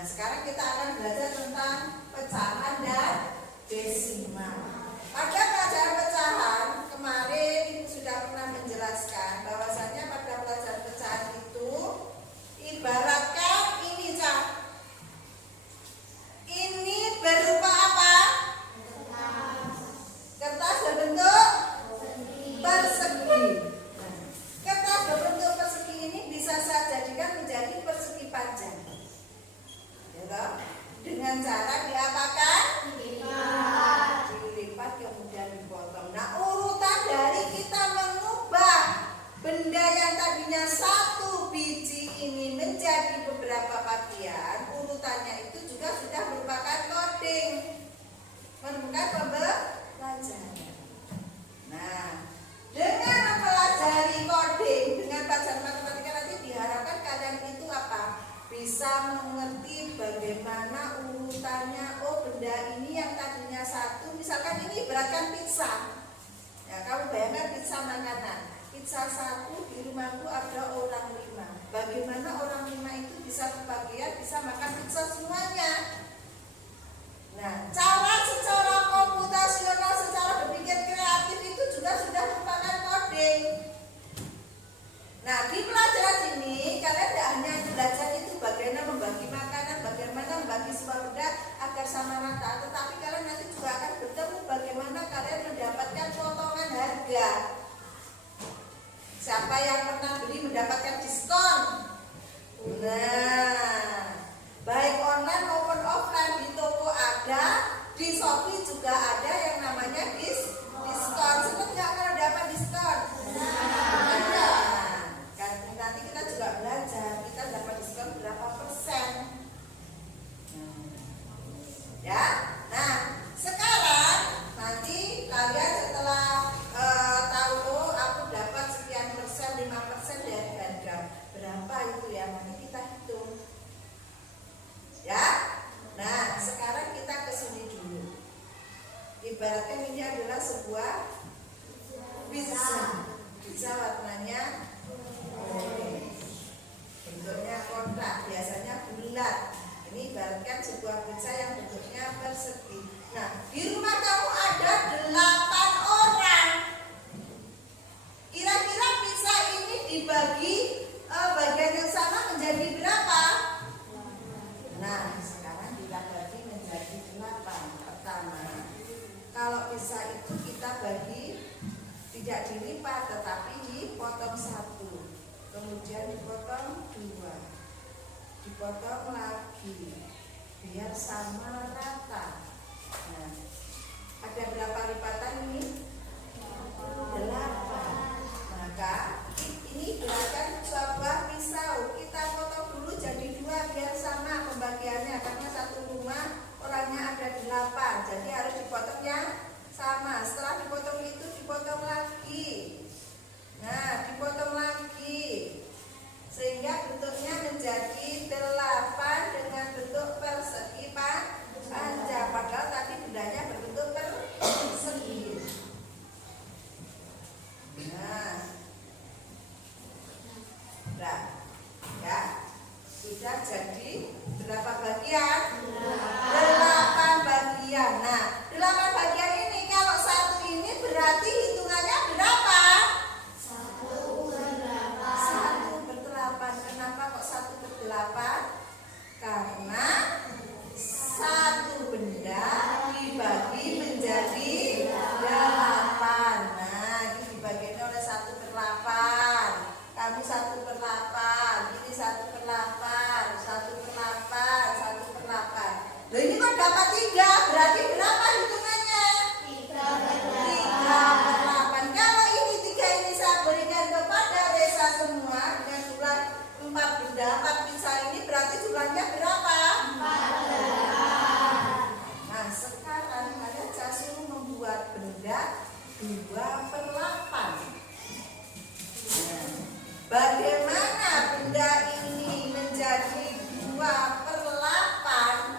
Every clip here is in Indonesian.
Nah, sekarang kita akan belajar tentang pecahan dan desimal. Pada pelajaran pecahan kemarin Ibu sudah pernah menjelaskan bahwasanya pada pelajaran pecahan itu ibaratkan ini, Cak. Ini berupa apa? Kertas berbentuk persegi. Kertas berbentuk persegi ini bisa saya jadikan menjadi persegi panjang. Dengan cara diapakan? Dilipat kemudian dipotong. Nah, urutan dari kita mengubah benda yang tadinya satu biji ini menjadi beberapa bagian, urutannya itu juga sudah merupakan coding, merupakan pembelajaran. Nah, dengan mempelajari coding dengan pelajaran matematika nanti diharapkan kalian itu apa? Bisa mengerti bagaimana urutannya. Oh, benda ini yang tadinya satu, misalkan ini ibaratkan pizza. Ya, kamu bayangkan pizza makanan. Pizza satu, di rumahku ada orang 5. Bagaimana orang 5 itu bisa kebagian, bisa makan pizza semuanya? Nah, cara secara komputasional, secara berpikir kreatif itu juga sudah merupakan coding. Nah, di pelajaran ini kalian tidak hanya belajar itu bagaimana membagi makanan, bagaimana membagi sebuah benda agar sama rata, tetapi kalian nanti juga akan bertemu bagaimana kalian mendapatkan potongan harga. Siapa yang pernah beli mendapatkan diskon? Nah, baik online maupun offline, di toko ada, di Shopee juga ada yang namanya diskon. Sempat nggak kalau dapat diskon? Nanti kita juga belajar kita dapat diskon berapa persen. Ya, nah sekarang nanti kalian setelah tahu, oh aku dapat sekian persen, 5% dari harga, berapa itu ya, nanti kita hitung. Ya, nah sekarang kita kesini dulu. Ibaratkan ini adalah sebuah pizza warnanya bentuknya kotak, biasanya bulat. Ini ibaratkan sebuah pizza yang bentuknya persegi. Nah, di rumah kamu ada 8 orang. Kira-kira pizza ini dibagi bagian yang sama menjadi berapa? Nah, sekarang kita bagi menjadi 8. Pertama, kalau pizza itu kita bagi tidak dilipat tetapi dipotong 1. Kemudian dipotong 2, dipotong lagi biar sama rata. Nah, ada berapa lipatan ini? 8. Maka ini gerakan sebuah pisau. Kita potong dulu jadi 2 biar sama pembagiannya, karena satu rumah orangnya ada 8, jadi harus dipotong yang sama. Setelah dipotong itu dipotong lagi. Nah, dipotong lagi sehingga bentuknya menjadi 8 dengan bentuk persegi panjang. Padahal tadi bendanya berbentuk persegi. Nah, ya, sudah jadi berapa bagian? 8 bagian. Nah, 8 bagian ini kalau satu ini berarti hitungannya berapa? 1/8. Kenapa kok 1/8? Karena satu benda dibagi menjadi 8. Nah, ini dibagi oleh 1/8. Kamu 1/8. Ini 1/8. 1/8. 1/8. Loh, ini kok dapat 3? Berarti berapa hitungannya? 3/8. Kalau ini 3 ini saya berikan kepada Reza semua dengan jumlah 4 benda, 4 pizza ini berarti jumlahnya berapa? 4. Nah, sekarang kalian saya suruh membuat benda 2/8. Nah, bagaimana benda ini menjadi 2/8?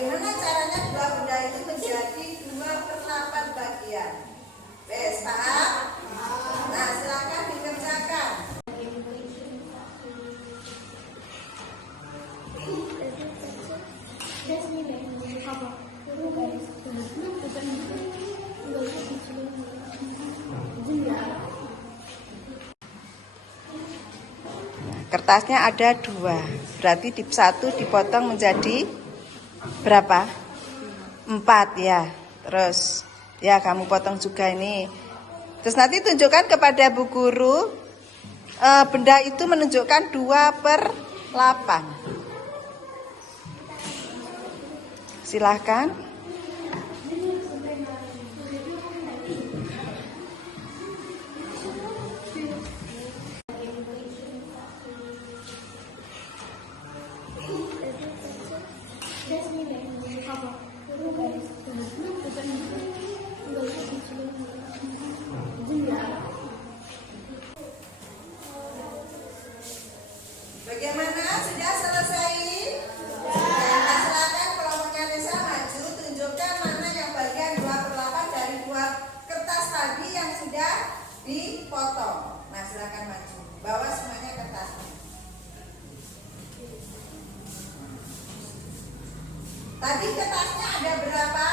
Bagaimana caranya dua benda itu menjadi 2/8 bagian? Wes, paham? Nah, silakan dikerjakan. Kertasnya ada 2, berarti satu dipotong menjadi berapa? 4 ya. Terus ya kamu potong juga ini. Terus nanti tunjukkan kepada Bu Guru, benda itu menunjukkan 2/8. Silahkan. Bagaimana? Sudah selesai? Nah, silakan kelompoknya Nesa maju, tunjukkan mana yang bagian 2/8 dari 2 kertas tadi yang sudah dipotong. Nah, silakan maju. Bawa semuanya kertasnya. Tadi kertasnya ada berapa?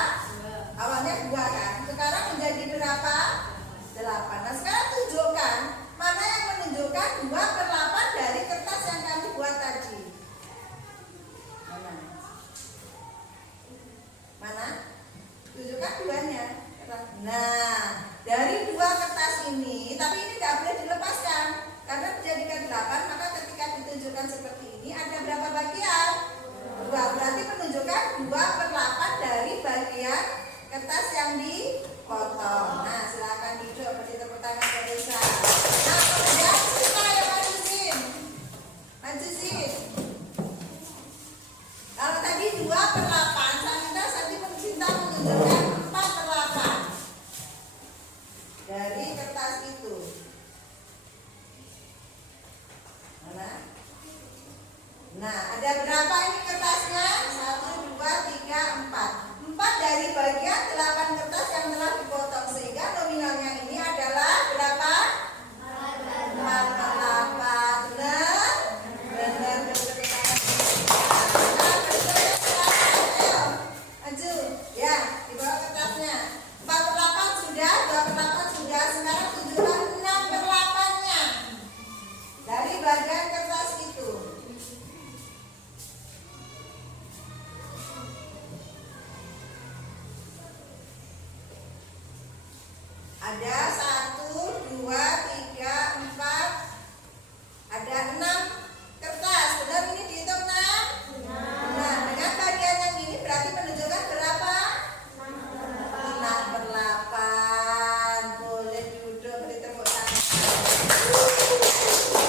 Awalnya 2 kan? Sekarang menjadi berapa? 8. Nah, sekarang tunjukkan mana yang menunjukkan 2/8 dari kertas yang kami buat tadi. Mana? Mana? Tunjukkan duanya. Nah, dari 2 kertas ini, tapi ini tidak boleh dilepaskan karena dijadikan 8, maka ketika ditunjukkan seperti ini ada berapa bagian? 2, berarti menunjukkan 2/8 dari bagian kertas yang dipotong. Nah, silakan duduk, beri tepuk tangan ke Nesa. Nah, kemudian Sinta yang maju Sin. Maju Sin. Kalau tadi 2/8, Sinta menunjukkan 4/8 dari kertas itu. Mana? Nah, ada berapa ini kertasnya? 1, 2, 3, 4. 4 dari bagian 8 kertas yang telah dipotong, sehingga nominalnya ini adalah berapa? 4/8. Benar? Benar, betul. Nah, berikutnya silakan, ayo. Maju. Ya, dibawa kertasnya. 4/8 sudah, 2/8 sudah. Sekarang tunjukkan 6/8-nya dari bagian kertas itu. Ada 1, 2, 3, 4. Ada 6 kertas. Benar ini dihitung 6? Nah, dengan bagian yang ini berarti menunjukkan berapa? 6/8. Boleh duduk, beri tepuk tangan.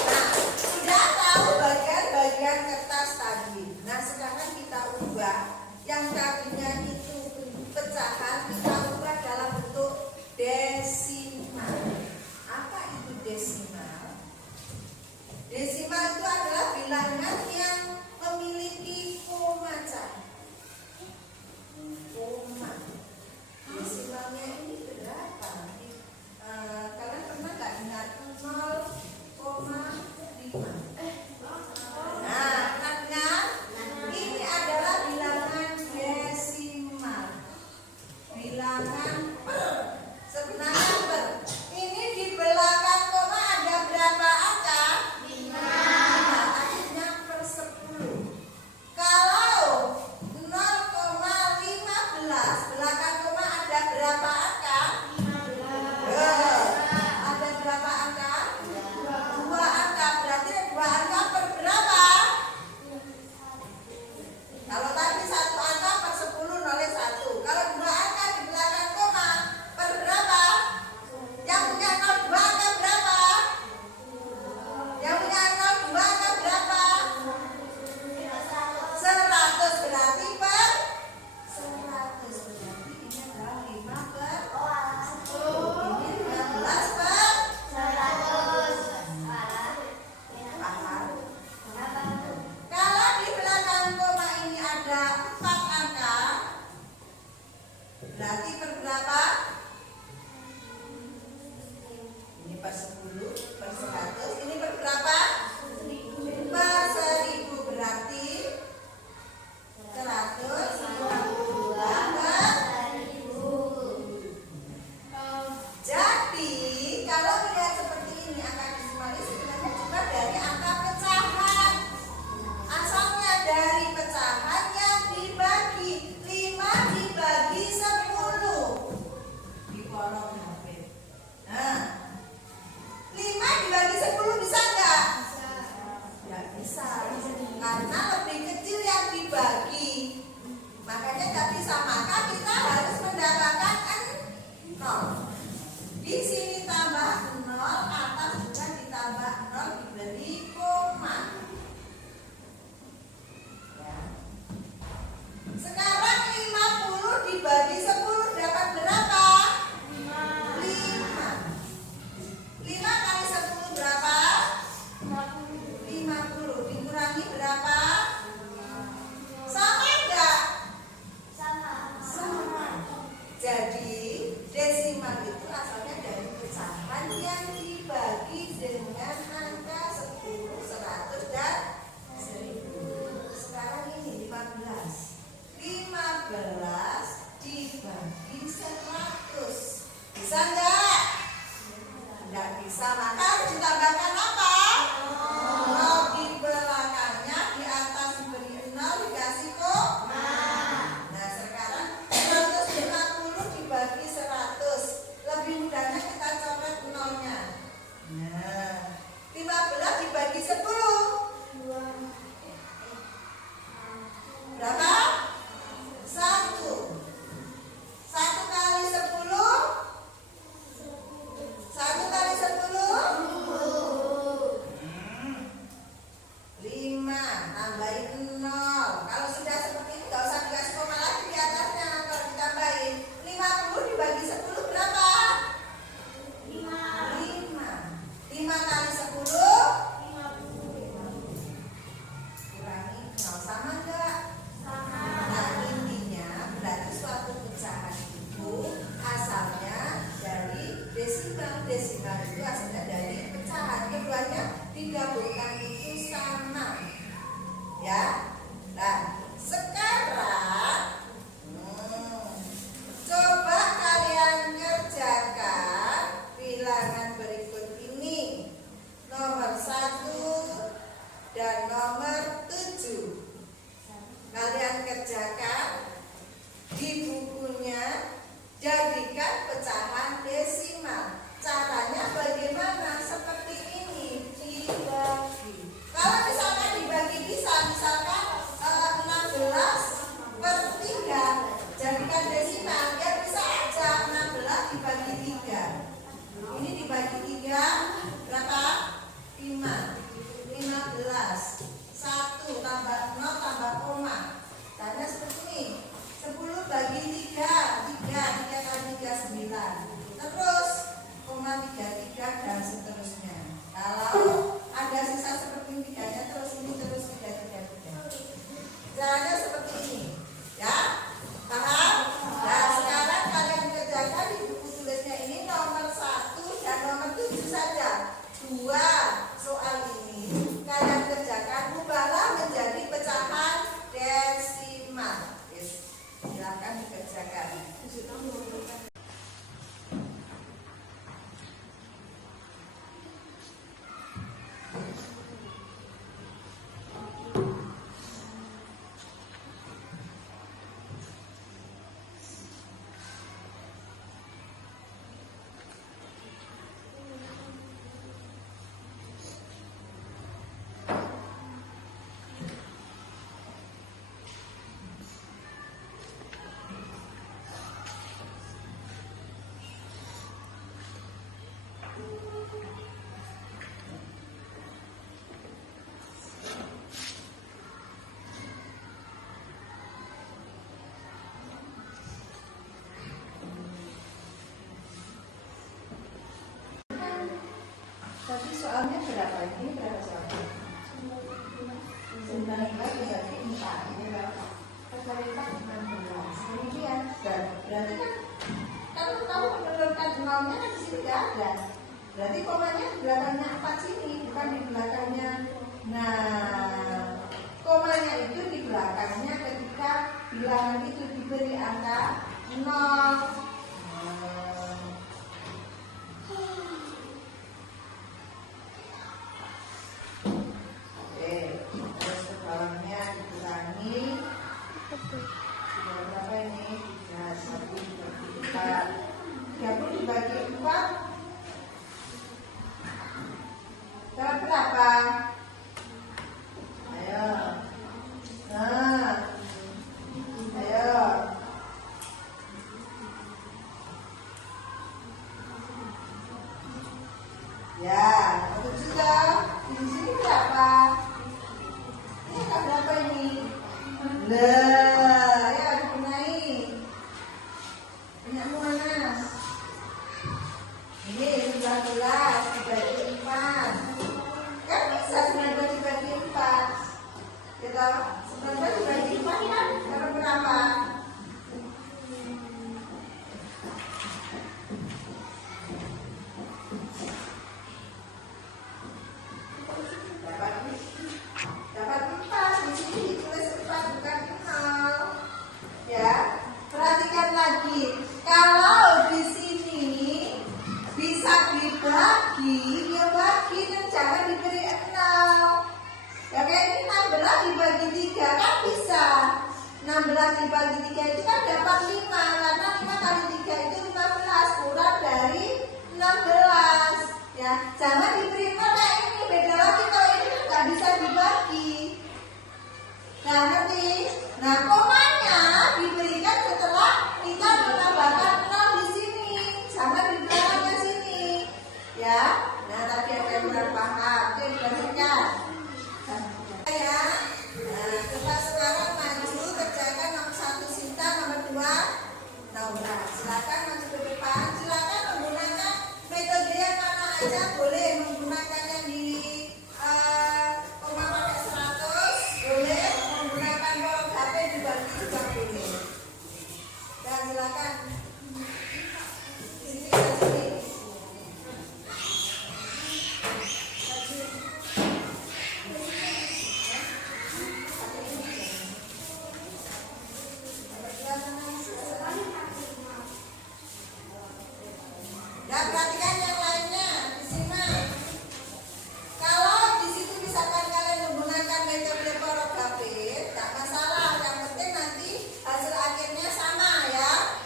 Nah, sudah tahu bagian-bagian kertas tadi. Nah, sekarang kita ubah yang tadinya itu pecahan, kita ubah dalam bentuk desimal. Apa itu desimal? Desimal itu adalah bilangan yang memiliki koma. Koma. Desimalnya ini berapa? Kalian pernah nggak ingat 0,5? Nah, ingat? Ini adalah bilangan desimal. Makanya nggak bisa, maka kita harus mendapatkan 0. Di sini tambah 0, atas juga ditambah 0, diberi koma. Ya. Sekarang 50 dibagi 10 dapat berapa? 5. 5 kali 10 berapa? 50. Dikurangi berapa? Sama enggak? Sama. Jadi desimal itu asalnya dari pecahan yang dibagi dengan angka 10, 100 dan 1000. Sekarang ini 15. 15 dibagi 100. Bisa enggak? Enggak bisa, maka harus ditambahkan apa? 0 di belakangnya, di atas diberi 0 dikasih koma. Nah sekarang 150 dibagi 100. Lebih mudahnya kita coret 0-nya. Nah 15 dibagi 10 berapa? 1. 1 kali 10 1 kali 10 5. Tambahin 0. Kalau sudah seperti ini nggak usah dikasih koma lagi di atasnya. Kalau ditambahin 50 dibagi 10 berapa? 5. 5 kali 10 kurangi 0. Sama enggak? Nah intinya berarti suatu pecahan itu asalnya dari desimal. Desimal itu asalnya dari pecahan. Keduanya digabungkan itu sama. Ya. Nah sekarang coba kalian kerjakan bilangan berikut ini. Nomor 1 dan nomor 7. Kalian kerjakan di bukunya, jadikan pecahan desimal. Caranya bagaimana? Seperti ini, dibagi. Kalau misalkan dibagi bisa, misalkan 16/3, jadikan desimal, ya bisa aja 16 dibagi 3. Ini dibagi 3 berapa? 5. 15. 1 tambah 0 tambah koma. Tanda seperti ini. 10 bagi 3. 3 kali 3 9. Terus koma 33 dan seterusnya. Kalau ada sisa seperti ini 3-nya terus ini terus 3. Caranya seperti ini. Ya? Paham? Nah sekarang kalian kerjakan di buku tulisnya ini nomor 1 dan nomor 7 saja. 2 soal ini kalian kerjakan, ubahlah menjadi pecahan desimal. Yes. Silakan dikerjakan. Tadi soalnya berapa ini? Berapa soalnya? 19 dibagi 4. Ini berapa? Kali 4 16. Kemudian berarti kan kalau tahu menurunkan nolnya kan di sini nggak ada. Berarti komanya di belakangnya 4 sini, bukan di belakangnya. Nah, komanya itu di belakangnya ketika bilangan itu diberi angka 0. Berapa ini? 30 dibagi 4 dapat berapa? Ayo. Nah. Ayo. 3 itu kan dapat 5, karena 5 kali 3 itu 15, kurang dari 16 ya. Jangan diberi kayak ini, beda lagi kalau ini kan nggak bisa dibagi. Nah, ngerti? Nah, komanya diberikan setelah kita menambahkan 0 di sini, jangan di belakangnya sini ya. Nah, tadi ada yang kurang paham, oke dilanjutkan ya. Nah, coba sekarang maju kerjakan nomor 1 Sinta, nomor 2 Naura. Silakan maju ke depan. Silakan menggunakan metode yang mana aja, boleh menggunakan yang di koma pakai 100, boleh menggunakan kolom HP dibagi juga boleh. Dan silakan sini ke sini. Dan perhatikan yang lainnya di sini. Kalau di situ misalkan kalian menggunakan metode porografis, tak masalah. Yang penting nanti hasil akhirnya sama ya.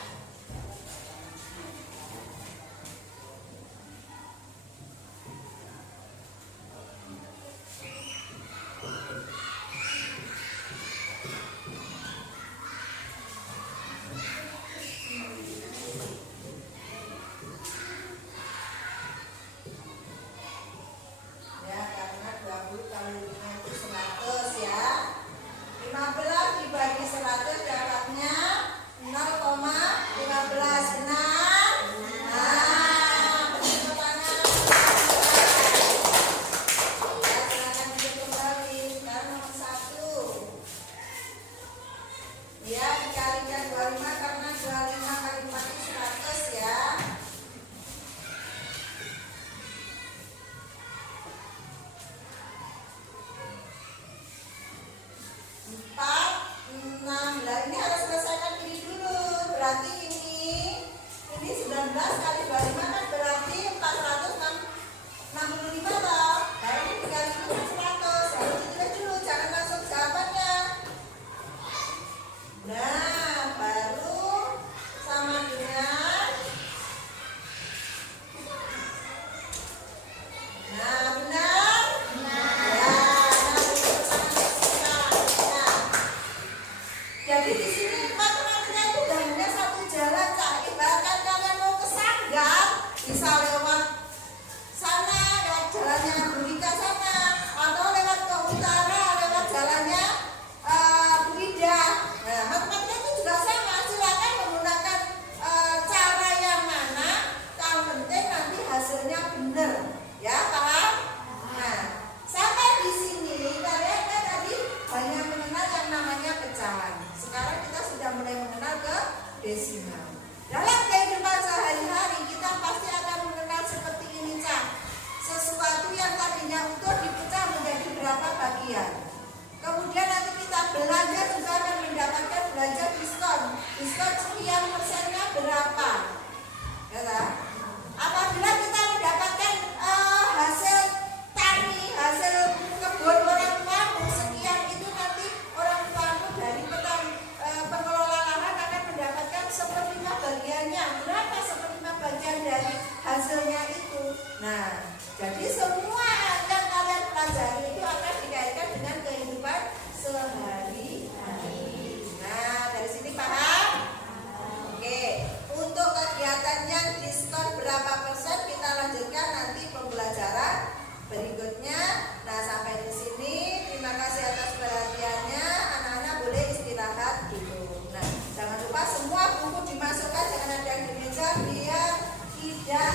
Ya, karena 20 kali 5 itu 100 ya. 15 dibagi 100 dapatnya 0,15. Benar? Nah, tepuk tangan. Ya, silakan duduk kembali. Sekarang nomor 1. Ya, dikalikan 25 karena 25 kali 4 itu 100 ya. 4, 6. Nah, ini harus selesaikan ini dulu. Berarti ini 19 kali 25 kan berarti 465 toh. Baru ini dikali dulu 100. Harus ditulis dulu, jangan langsung jawabannya. Nah, baru sama dengan. Nah, benar? Ya, jadi di sini matematika itu hanya satu jalan, Cak. Ibaratkan kalian mau ke Sanggar, bisa lewat sana, lewat jalannya Burika sana, atau lewat ke utara, lewat jalannya Bu Ida. Nah, matematika itu juga sama. Silakan menggunakan cara yang mana, yang penting nanti hasilnya benar. Ya, paham? Nah, sampai di sini kalian kan tadi hanya mengenal yang namanya pecahan. Sekarang kita sudah mulai mengenal ke desimal. Dalam kehidupan sehari-hari kita pasti akan mengenal seperti ini, Cak. Sesuatu yang tadinya utuh dipecah menjadi berapa bagian. Kemudian nanti kita belanja juga akan mendapatkan belanja diskon. Diskon sekian persennya berapa? Ya kan? Apabila kita mendapatkan hasil tani, hasil kebun orang tuamu sekian, itu nanti orang tuamu dari pengelola lahan akan mendapatkan 1/5 bagiannya. Berapa 1/5 bagian dari hasilnya itu? Nah, jadi semua yang kalian pelajari itu akan dikaitkan dengan kehidupan sehari-hari. Nah, dari sini paham? Oke, untuk kegiatan yang diskon berapa persen kita lanjutkan nanti pembelajaran berikutnya. Nah, sampai di sini terima kasih atas perhatiannya. Anak-anak boleh istirahat dulu. Nah, jangan lupa semua buku dimasukkan, jangan ada yang di meja biar tidak